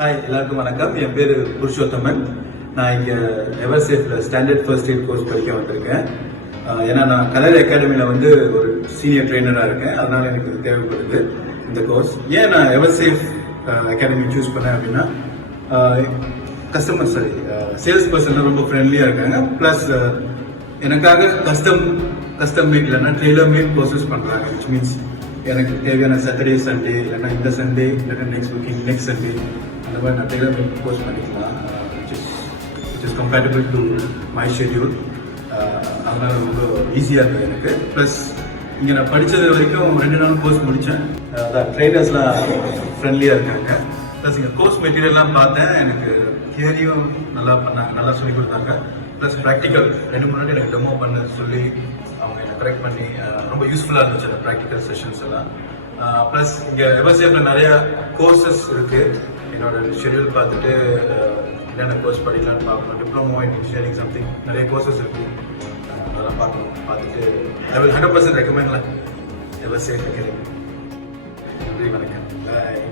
Hi, எல்லாருக்கும் வணக்கம். என் பேர் புருஷோத்தமன். நான் இங்கே எவர்சேஃப்ல ஸ்டாண்டர்ட் ஃபர்ஸ்ட் எய்ட் கோர்ஸ் படிக்க வந்திருக்கேன். ஏன்னா நான் கலர் அகாடமியில் வந்து ஒரு சீனியர் ட்ரெயினராக இருக்கேன். அதனால எனக்கு இது தேவைப்படுது இந்த கோர்ஸ். ஏன் நான் எவர்சேஃப் அகாடமி சூஸ் பண்ணேன் அப்படின்னா, கஸ்டமர் சேல்ஸ் பர்சன் ரொம்ப ஃப்ரெண்ட்லியாக இருக்காங்க. ப்ளஸ் எனக்காக கஸ்டம் மேட் இல்லைன்னா டெய்லர் மேட் கோர்சஸ் பண்ணுறாங்க. விச் மீன்ஸ் எனக்கு தேவையான சாட்டர்டே சண்டே இல்லைன்னா இந்த சண்டே இல்லைன்னா நெக்ஸ்ட் புக்கிங் நெக்ஸ்ட் சண்டே அந்த மாதிரி நான் டெய்லர் மேட் கோர்ஸ் பண்ணிக்கலாம். Which is compatible to my schedule. அதனால ரொம்ப ஈஸியாக இருக்குது எனக்கு. ப்ளஸ் இங்கே நான் படித்தது வரைக்கும் 2 நாள் கோர்ஸ் முடித்தேன். அதான் ட்ரைனர்ஸ்லாம் ஃப்ரெண்ட்லியாக இருக்காங்க. ப்ளஸ் இங்கே கோர்ஸ் மெட்டீரியல்லாம் பார்த்தேன். எனக்கு தியரியும் நல்லா பண்ணாங்க, நல்லா சொல்லி கொடுத்தாங்க. ப்ளஸ் ப்ராக்டிக்கல் 2 முன்னாடி எனக்கு டெமோ பண்ண சொல்லி அவங்க என்னை கரெக்ட் பண்ணி ரொம்ப யூஸ்ஃபுல்லாக இருந்துச்சு அந்த ப்ராக்டிக்கல் செஷன்ஸ் எல்லாம். ப்ளஸ் இங்கே எவர்சேஃப்ல நிறைய கோர்சஸ் இருக்குது. என்னோட ஷெட்யூல் பார்த்துட்டு என்னென்ன கோர்ஸ் படிக்கலான்னு பார்க்கணும். டிப்ளமோ இன் இன்ஜினியரிங் சம்திங் நிறைய கோர்சஸ் இருக்குது. அதெல்லாம் பார்த்துட்டு ஐ வில் 100% ரெக்கமெண்ட் எவர்சேஃப் அகாடமி. நன்றி, வணக்கம், பாய்.